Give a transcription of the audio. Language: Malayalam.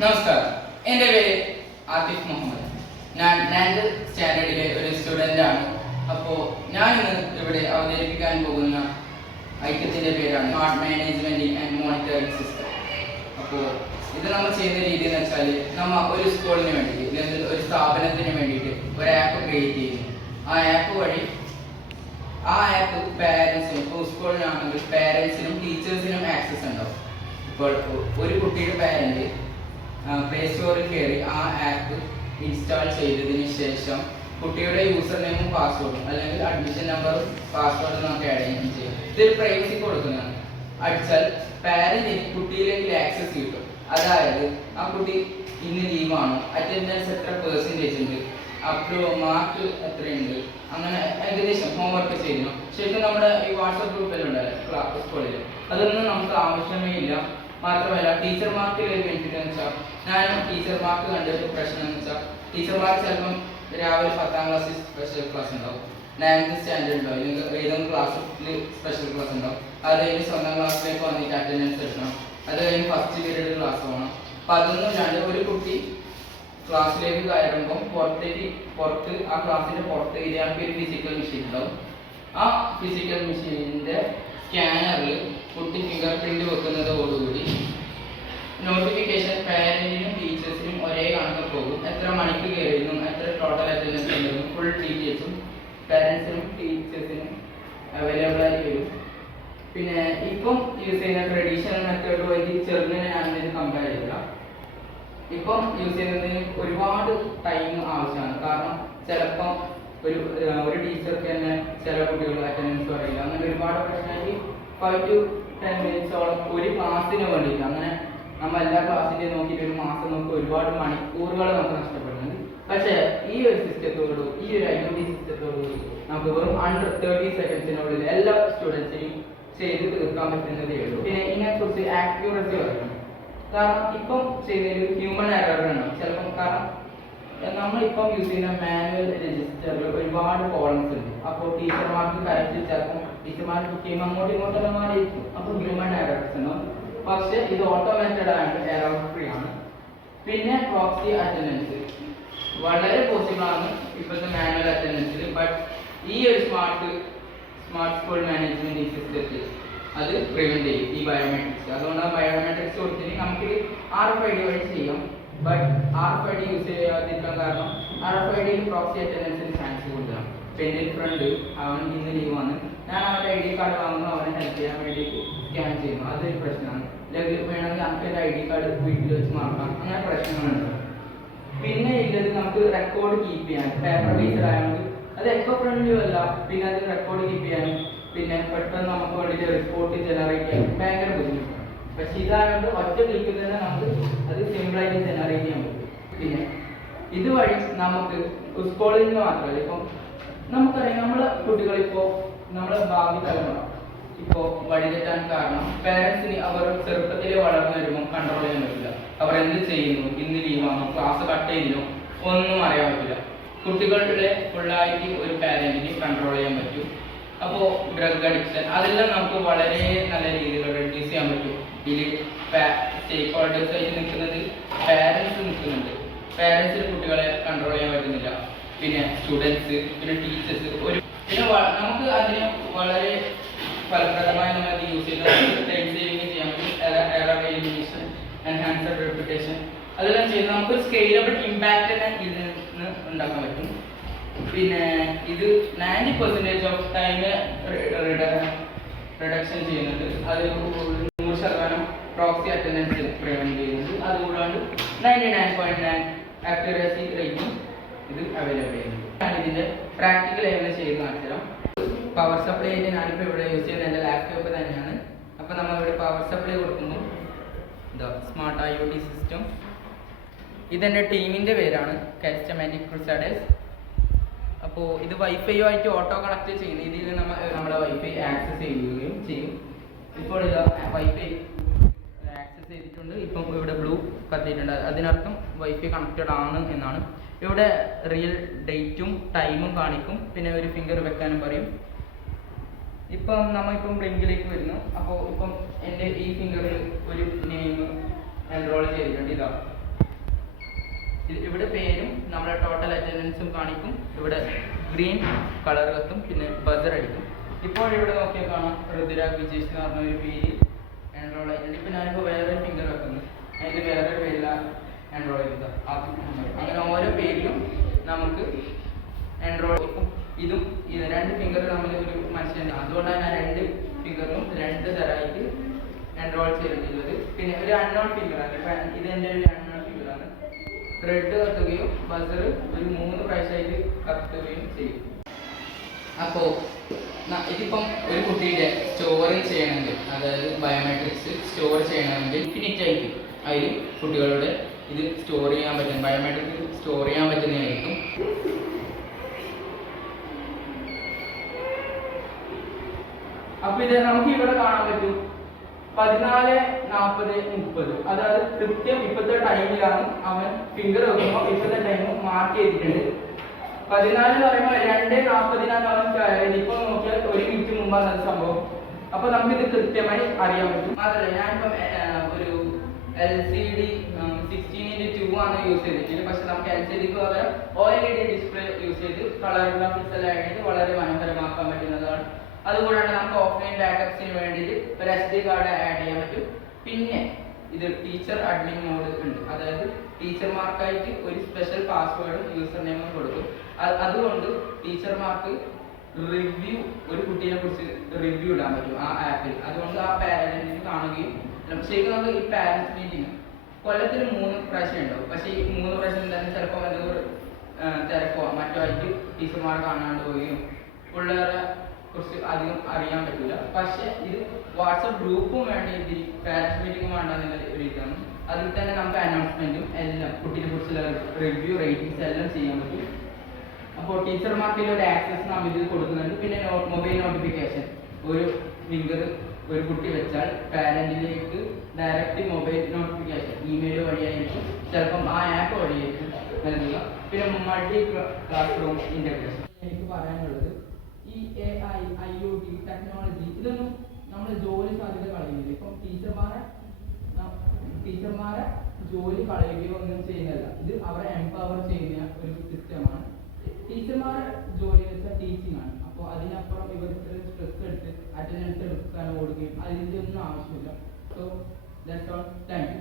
നമസ്കാരം, എൻ്റെ പേര് ആതിഫ് മുഹമ്മദ്. ഞാൻ 9th സ്റ്റാൻഡേർഡിലെ ഒരു സ്റ്റുഡൻ്റ് ആണ്. അപ്പോൾ ഞാൻ ഇന്ന് ഇവിടെ അവതരിപ്പിക്കാൻ പോകുന്ന ഐറ്റത്തിൻ്റെ പേരാണ് smart management and monitoring system. അപ്പോൾ ഇത് നമ്മൾ ചെയ്യുന്ന രീതി എന്ന് വെച്ചാൽ നമ്മൾ ഒരു സ്കൂളിന് വേണ്ടിയിട്ട് അല്ലെങ്കിൽ ഒരു സ്ഥാപനത്തിന് വേണ്ടിയിട്ട് ഒരു ആപ്പ് ക്രിയേറ്റ് ചെയ്യുന്നു. ആ ആപ്പ് വഴി പാരൻസിനും, ഇപ്പോൾ സ്കൂളിനാണെങ്കിൽ പാരൻസിനും ടീച്ചേഴ്സിനും ആക്സസ് ഉണ്ടാവും. ഇപ്പോൾ ഒരു കുട്ടിയുടെ പാരൻറ്റ് പ്ലേ സ്റ്റോറിൽ കയറി ആ ആപ്പ് ഇൻസ്റ്റാൾ ചെയ്തതിന് ശേഷം കുട്ടിയുടെ യൂസർ നെയിമും പാസ്വേഡും അല്ലെങ്കിൽ അഡ്മിഷൻ നമ്പറും പാസ്വേഡും നമുക്ക് ആഡ് ചെയ്യും. ഇതൊരു പ്രൈവസി കൊടുക്കുന്നതാണ്. അടിച്ചാൽ പാരന്റിന് കുട്ടിയിലേക്ക് ആക്സസ് കിട്ടും. അതായത് ആ കുട്ടി ഇന്ന് ലീവാണോ, അറ്റൻഡൻസ് എത്ര പെർസെൻറ്റേജ് ഉണ്ട്, മാർക്ക് എത്രയുണ്ട്, അങ്ങനെ ഏകദേശം ഹോംവർക്ക് ചെയ്യുന്നു. ശരിക്കും നമ്മുടെ ഈ വാട്സപ്പ് ഗ്രൂപ്പിലുണ്ടല്ലോ സ്കൂളിൽ, അതൊന്നും നമുക്ക് ആവശ്യമേ ഇല്ല. മാത്രമല്ല ടീച്ചർമാർക്ക് ഒരു ബെനിഫിറ്റ് എന്ന് വെച്ചാൽ, ഞാനും ടീച്ചർമാർക്ക് കണ്ടൊരു പ്രശ്നം എന്ന് വെച്ചാൽ, ടീച്ചർമാർക്ക് ചിലപ്പം രാവിലെ 10ാം ക്ലാസ്സിൽ സ്പെഷ്യൽ ക്ലാസ് ഉണ്ടാവും, 9th സ്റ്റാൻഡേർഡ് ഉണ്ടാവും, അല്ലെങ്കിൽ ഏതെങ്കിലും ക്ലാസ്സിൽ സ്പെഷ്യൽ ക്ലാസ് ഉണ്ടാവും. അത് കഴിഞ്ഞ് സ്വന്തം ക്ലാസ്സിലേക്ക് വന്നിട്ട് അറ്റൻഡൻസ് എടുക്കണം. അത് കഴിഞ്ഞ് ഫസ്റ്റ് പീരീഡ് ക്ലാസ് പോകണം. അപ്പം അതൊന്നും ഇല്ലാണ്ട് ഒരു കുട്ടി ക്ലാസ്സിലേക്ക് കയറുമ്പം പുറത്ത് ആ ക്ലാസ്സിൻ്റെ പുറത്ത് ഇതേക്ക് ഒരു ഫിസിക്കൽ മെഷീൻ ഉണ്ടാവും. ആ ഫിസിക്കൽ മെഷീനിൻ്റെ സ്കാനറിൽ കുട്ടി ഫിംഗർ പ്രിന്റ് വെക്കുന്നതോടുകൂടി നോട്ടിഫിക്കേഷൻ പാരന്റിനും ടീച്ചേഴ്സിനും ഒരേ കണക്ക് പോകും. എത്ര മണിക്ക് കയറുന്നു, എത്ര ടോട്ടൽ അറ്റൻഡൻസ് ഉണ്ടെന്നും ഫുൾ ഡീറ്റെയിൽസും പാരന്റ്സിനും ടീച്ചേഴ്സിനും അവൈലബിൾ ആയി വരും. പിന്നെ ഇപ്പം യൂസ് ചെയ്യുന്ന ട്രഡീഷണൽ മെത്തേഡുമായിട്ട് ചെറുതിനെ ഞാനിത് കമ്പയർ ചെയ്യില്ല. ഇപ്പം യൂസ് ചെയ്യുന്നതിന് ഒരുപാട് ടൈം ആവശ്യമാണ്. കാരണം ചിലപ്പം ഒരു ടീച്ചർക്ക് തന്നെ ചില കുട്ടികൾ അറ്റൻഡൻസ് പറയില്ല. അങ്ങനെ ഒരുപാട് പ്രശ്നമായിട്ട് 5 to 10 മിനിറ്റ്സോളം ഒരു ക്ലാസ്സിന് വേണ്ടിയിട്ട്, അങ്ങനെ നമ്മൾ എല്ലാ ക്ലാസ്സിൻ്റെയും നോക്കിയിട്ട് ഒരു മാസം നമുക്ക് ഒരുപാട് മണിക്കൂറുകൾ നമുക്ക് നഷ്ടപ്പെടുന്നുണ്ട്. പക്ഷേ ഈ ഒരു സിസ്റ്റത്തോടും ഈ ഒരു IoT സിസ്റ്റത്തോടും നമുക്ക് വെറും under 30 സെക്കൻഡ്സിനുള്ളിൽ എല്ലാ സ്റ്റുഡൻസിനും ചെയ്ത് തീർക്കാൻ പറ്റുന്നതേ ഉള്ളൂ. പിന്നെ ഇതിനെക്കുറിച്ച് ആക്യുറസി പറയണം. കാരണം ഇപ്പം ചെയ്യുന്നതിൽ ഹ്യൂമൻ എറർ ആണ് ചിലപ്പം. കാരണം നമ്മളിപ്പം യൂസ് ചെയ്യുന്ന മാനുവൽ രജിസ്റ്ററിൽ ഒരുപാട് കോളംസ് ഉണ്ട്. അപ്പോൾ ടീച്ചർമാർക്ക് കറക്റ്റ് ചിലപ്പം ടീച്ചർമാർക്ക് ചെയ്യുമ്പോൾ അങ്ങോട്ടും ഇങ്ങോട്ടെല്ലാം മാറിയിരിക്കും. അപ്പോൾ ഹ്യൂമൻ എറർസ് ഉണ്ടാവും. പക്ഷെ ഇത് ഓട്ടോമേറ്റഡ് ആയിട്ട് എറർ ഫ്രീ ആണ്. പിന്നെ പ്രോക്സി അറ്റൻഡൻസ് വളരെ പോസിബിൾ ആണ് ഇപ്പോഴത്തെ മാനുവൽ അറ്റൻഡൻസിൽ. ബട്ട് ഈ ഒരു സ്മാർട്ട് സ്കൂൾ മാനേജ്മെന്റ് സിസ്റ്റത്തിൽ അത് പ്രിവെന്റ് ചെയ്യും ഈ ബയോമെട്രിക്സ്. അതുകൊണ്ട് ആ ബയോമെട്രിക്സ് കൊടുത്തിട്ട് നമുക്ക് RFID വഴി ചെയ്യാം. ബട്ട് RFID യൂസ് ചെയ്യാതിരിക്കാൻ കാരണം RFID പ്രോക്സി അറ്റൻഡൻസിന് ചാൻസ് കൂടുതലാണ്. ഇപ്പം എൻ്റെ ഒരു ഫ്രണ്ട്, അവൻ ഇന്ന് ലീവാണ്, ഞാൻ അവൻ്റെ ID കാർഡ് വാങ്ങുന്നു, അവനെ ഹെൽപ്പ് ചെയ്യാൻ വേണ്ടി സ്കാൻ ചെയ്യുന്നു. അതൊരു പ്രശ്നമാണ്. അല്ലെങ്കിൽ വേണമെങ്കിൽ നമുക്ക് എൻ്റെ ID കാർഡ് വീട്ടിൽ വെച്ച് മറക്കാം. അങ്ങനെ പ്രശ്നങ്ങളുണ്ട്. പിന്നെ ഉള്ളത് നമുക്ക് റെക്കോർഡ് കീപ്പ് ചെയ്യാൻ പേപ്പർ ബേസ്ഡ് ആയതുകൊണ്ട് അത് എക്കോ ഫ്രണ്ട്ലിയും അല്ല. പിന്നെ അത് റെക്കോർഡ് കീപ്പ് ചെയ്യാനും പിന്നെ പെട്ടെന്ന് നമുക്ക് വേണ്ടിയിട്ട് റിപ്പോർട്ട് ജനറേറ്റ് ചെയ്യാൻ ഭയങ്കര ബുദ്ധിമുട്ടാണ്. പക്ഷെ ഇതായതുകൊണ്ട് ഒറ്റ ക്ലിക്കിൽ തന്നെ നമുക്ക് അത് സിമ്പിളായിട്ട് ജനറേറ്റ് ചെയ്യാൻ പറ്റും. പിന്നെ ഇതുവഴി നമുക്ക് സ്കൂളിൽ നിന്ന് മാത്രമല്ല, ഇപ്പം നമുക്കറിയാം നമ്മളെ കുട്ടികളിപ്പോൾ നമ്മളെ ഭാവി തലമുറ ഇപ്പോൾ വഴിതെറ്റാൻ കാരണം പാരൻസിന് അവർ ചെറുപ്പത്തിൽ വളർന്നു വരുമ്പോൾ കൺട്രോൾ ചെയ്യാൻ പറ്റില്ല. അവർ എന്ത് ചെയ്യുന്നു, ഇന്ന് ലീവാണോ, ക്ലാസ് കട്ട് ചെയ്തിനോ, ഒന്നും അറിയാൻ പറ്റില്ല. കുട്ടികളുടെ ഫുള്ളായിട്ട് ഒരു പാരന്റിന് കൺട്രോൾ ചെയ്യാൻ പറ്റും. അപ്പോൾ ഡ്രഗ് അഡിക്ഷൻ അതെല്ലാം നമുക്ക് വളരെ നല്ല രീതിയിൽ റെഡ്യൂസ് ചെയ്യാൻ പറ്റും. ഇതിൽ സ്റ്റേക്ക് ഹോൾഡേഴ്സായിട്ട് നിൽക്കുന്നത് പാരൻസ് നിൽക്കുന്നുണ്ട്. പാരൻസിന് കുട്ടികളെ കൺട്രോൾ ചെയ്യാൻ പറ്റുന്നില്ല. പിന്നെ സ്റ്റുഡൻസ്, പിന്നെ ടീച്ചേഴ്സ്, പിന്നെ നമുക്ക് അതിന് വളരെ ഫലപ്രദമായി നമ്മൾ അത് യൂസ് ചെയ്യുന്നത് ടൈം സേവിങ് ചെയ്യാൻ പറ്റും. എറർ എലിമിനേഷൻ, എൻഹാൻസ്ഡ് റെപ്യൂട്ടേഷൻ, അതെല്ലാം ചെയ്ത് നമുക്ക് സ്കെയിലബിൾ ഇമ്പാക്റ്റ് തന്നെ ഇതിൽ നിന്ന് ഉണ്ടാക്കാൻ പറ്റും. പിന്നെ ഇത് 90% ഓഫ് ടൈം റിഡക്ഷൻ ചെയ്യുന്നുണ്ട്. അത് 100% പ്രോക്സി അറ്റൻഡൻസ് പ്രിവെന്റ് ചെയ്യുന്നുണ്ട്. അതുകൂടാണ്ട് 99.9 ആക്യുറസി റേറ്റും ഇത് അവൈലബിൾ ചെയ്യുന്നുണ്ട്. ഞാൻ ഇതിൻ്റെ പ്രാക്ടിക്കൽ എങ്ങനെ ചെയ്യുന്ന കാണിച്ചുതരാം. പവർ സപ്ലൈ ആയിട്ട് ഞാനിപ്പോൾ ഇവിടെ യൂസ് ചെയ്യുന്ന എൻ്റെ ലാപ്ടോപ്പ് തന്നെയാണ്. അപ്പോൾ നമ്മൾ ഇവിടെ പവർ സപ്ലൈ കൊടുക്കുമ്പോൾ ഇതാ സ്മാർട്ട് IoT സിസ്റ്റം. ഇതെൻ്റെ ടീമിൻ്റെ പേരാണ്, കസ്റ്റമാറ്റിക് ക്രൂസഡേഴ്സ്. അപ്പോൾ ഇത് വൈഫൈയുമായിട്ട് ഓട്ടോ കണക്ട് ചെയ്യുന്ന രീതിയിൽ നമ്മുടെ വൈഫൈ ആക്സസ് ചെയ്യുകയും ചെയ്യും. ഇപ്പോൾ ഇത് വൈഫൈ ആക്സസ് ചെയ്തിട്ടുണ്ട്. ഇപ്പം ഇവിടെ ബ്ലൂ കത്തിയിട്ടുണ്ട്. അതിനർത്ഥം വൈഫൈ കണക്റ്റഡ് ആണ് എന്നാണ്. ഇവിടെ റിയൽ ഡേറ്റും ടൈമും കാണിക്കും. പിന്നെ ഒരു ഫിംഗർ വെക്കാനും പറയും. ഇപ്പം നമ്മളിപ്പം ബ്ലിങ്കിലേക്ക് വരുന്നു. അപ്പോൾ ഇപ്പം എൻ്റെ ഈ ഫിംഗറിൽ ഒരു നെയിം എൻറോൾ ചെയ്തിട്ടുണ്ട്. ഇതാ ഇവിടെ പേരും നമ്മുടെ ടോട്ടൽ അറ്റൻഡൻസും കാണിക്കും. ഇവിടെ ഗ്രീൻ കളർ കത്തും, പിന്നെ ബസർ അടിക്കും. ഇപ്പോൾ ഇവിടെ നോക്കിയാൽ കാണാം ഋതുരാഗ് വിജേഷ് എന്ന് പറഞ്ഞ ഒരു പേര് എൻറോൾ ആയിട്ടുണ്ട്. ഇപ്പം ഞാനിപ്പോൾ വേറെ ഫിംഗർ വെക്കുന്നു, അതിൽ വേറെ പേരിലാണ് എൻറോൾ ചെയ്തത്. അങ്ങനെ ഓരോ പേരിലും നമുക്ക് എൻറോൾ ചെയ്യും. ഇതും ഇത് 2 ഫിംഗർ നമ്മൾ ഒരു മനുഷ്യൻ്റെ, അതുകൊണ്ടാണ് ഞാൻ 2 ഫിംഗറിലും 2 തരമായിട്ട് എൻറോൾ ചെയ്തിട്ടുള്ളത്. പിന്നെ ഒരു അൺനോൺ ഫിംഗറാണ്. ഇപ്പം ഇതെൻ്റെ ഒരു അൺനോൺ ഫിംഗറാണ്. റെഡ് കത്തുകയും ബസർ ഒരു 3 പ്രാവശ്യമായിട്ട് കത്തുകയും ചെയ്യും. അപ്പോൾ ഇതിപ്പം ഒരു കുട്ടിയുടെ സ്റ്റോറേജ് ചെയ്യണമെങ്കിൽ, അതായത് ബയോമെട്രിക്സ് സ്റ്റോർ ചെയ്യണമെങ്കിൽ ഇൻഫിനിറ്റ് ആയിട്ട് അതിൽ കുട്ടികളുടെ ഇത് സ്റ്റോർ ചെയ്യാൻ പറ്റും, ബയോമെട്രിക്സ് സ്റ്റോർ ചെയ്യാൻ പറ്റുന്നതായിരിക്കും. അപ്പോൾ ഇത് നമുക്ക് ഇവിടെ കാണാൻ പറ്റും 14:40:30, അതായത് കൃത്യം ഇപ്പോഴത്തെ ടൈമിലാണ് അവൻ ഫിംഗർ വെക്കുമ്പോൾ ഇപ്പോഴത്തെ ടൈം മാർക്ക് ചെയ്തിട്ടുണ്ട്. 14 എന്ന് പറയുമ്പോൾ 2:40 അവൻ കയറിയത്. ഇപ്പോൾ നോക്കിയാൽ 1 മിനിറ്റ് മുമ്പാണ് അത് സംഭവം. അപ്പോൾ നമുക്കിത് കൃത്യമായി അറിയാൻ പറ്റും. മാത്രമല്ല ഞാനിപ്പം ഒരു LCD 16:2 ആണ് യൂസ് ചെയ്തിട്ടുള്ളത്. പക്ഷെ നമുക്ക് LCDക്ക് പകരം OLED ഡിസ്പ്ലേ യൂസ് ചെയ്ത് കളർ ഗ്രാഫിക്സ് എല്ലാം ആയിട്ട് വളരെ മനോഹരമാക്കാൻ പറ്റുന്നതാണ്. അതുകൂടാണ്ട് നമുക്ക് ഓഫ്ലൈൻ ബാക്കപ്സിന് വേണ്ടിയിട്ട് ഒരു SD കാർഡ് ആഡ് ചെയ്യാൻ പറ്റും. പിന്നെ ഇത് ടീച്ചർ അഡ്മിൻ മോഡ് ഉണ്ട്, അതായത് ടീച്ചർമാർക്കായിട്ട് ഒരു സ്പെഷ്യൽ പാസ്വേഡും യൂസർ നെയിമും കൊടുക്കും. അതുകൊണ്ട് ടീച്ചർമാർക്ക് റിവ്യൂ, ഒരു കുട്ടീനെ കുറിച്ച് റിവ്യൂ ഇടാൻ പറ്റും ആ ആപ്പിൽ. അതുകൊണ്ട് ആ പാരന്റിന് കാണുകയും ശരിക്കും നമുക്ക് ഈ പാരന്റ്സ് മീറ്റിംഗ് കൊല്ലത്തിൽ 3 പ്രാവശ്യം ഉണ്ടാവും. പക്ഷേ ഈ 3 പ്രാവശ്യം തന്നെ ചിലപ്പോൾ എന്തെങ്കിലും തിരക്കോ മറ്റോ ആയിട്ട് ടീച്ചർമാരെ കാണാണ്ട് പോവുകയും പിള്ളേരെ കുറിച്ച് അധികം അറിയാൻ പറ്റില്ല. പക്ഷേ ഇത് വാട്സപ്പ് ഗ്രൂപ്പും വേണ്ട, ഇതിൽ പാരന്റ്സ് മീറ്റിംഗും വേണ്ടെന്നുള്ള ഒരു ഇതാണ്. അതിൽ തന്നെ നമുക്ക് അനൗൺസ്മെന്റും എല്ലാം കുട്ടീനെ കുറിച്ചുള്ള റിവ്യൂ റേറ്റിംഗ്സ് എല്ലാം ചെയ്യാൻ പറ്റും. അപ്പോൾ ടീച്ചർമാർക്ക് ഒരു ആക്സസ് നാം ഇതിൽ കൊടുക്കുന്നുണ്ട്. പിന്നെ മൊബൈൽ നോട്ടിഫിക്കേഷൻ, ഒരു ഫിംഗർ ഒരു കുട്ടി വെച്ചാൽ പാരന്റിലേക്ക് ഡയറക്റ്റ് മൊബൈൽ നോട്ടിഫിക്കേഷൻ ഇമെയിൽ വഴിയായിരിക്കും, ചിലപ്പം ആ ആപ്പ് വഴിയായിരിക്കും നൽകുക. പിന്നെ മൾട്ടി ക്ലാസ് റൂം ഇന്റഗ്രേഷൻ. എനിക്ക് പറയാനുള്ളത് ഈ AI, IoT ടെക്നോളജി ഇതൊന്നും നമ്മൾ ജോലി സാധ്യത കളയുന്നില്ല. ഇപ്പം ടീച്ചർമാരെ ജോലി കളയുകയോ ഒന്നും ചെയ്യുന്നില്ല. ഇത് അവരെ എംപവർ ചെയ്യുന്ന ഒരു സിസ്റ്റമാണ്. ടീച്ചർമാരെ ജോലി വെച്ചാൽ ടീച്ചിങ് ആണ്. അപ്പോൾ അതിനപ്പുറം ഇവർക്ക് സ്ട്രെസ് എടുത്ത് അറ്റൻഡൻസ് എടുക്കാൻ ഓടുകയും അതിൻ്റെ ഒന്നും ആവശ്യമില്ല. So that's all. Thank you.